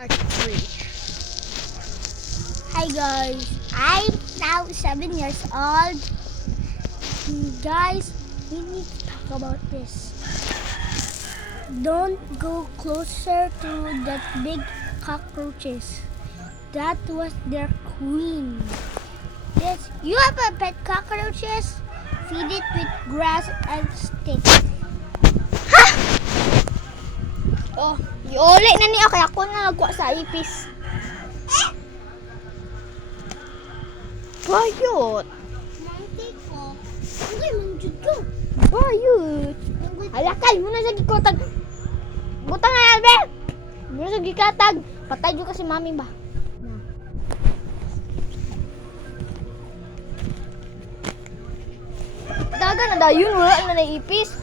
Part 3. Hi guys, I'm now 7 years old. Guys, we need to talk about this. Don't go closer to that big cockroaches. That was their queen. Yes, you have a pet cockroaches? Feed it with grass and sticks. Oh, iuli na niya kaya ako na nagwa sa ipis. Bayot. Monkey ko. Hindi, manjud ko. Bayot. Halakay mo na sa gikotag. Butang na albe. Mo sa gikatag. Patay jud kasi mami ba. Daga na dayon wala na naipis.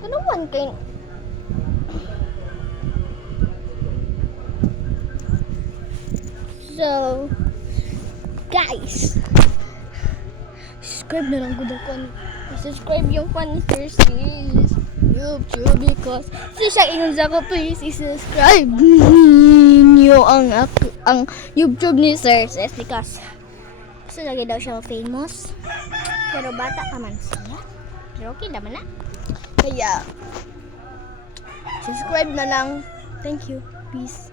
Kanuman kay So, guys, subscribe na lang ko ako. subscribe yung Funny Thursdays YouTube because siya ingon sa ko please i-subscribe niyo ang YouTube ni Sir Ses because Gusto lagi daw siya famous. Pero bata pa man siya. Pero okay naman na. kaya subscribe na lang. Thank you. Peace.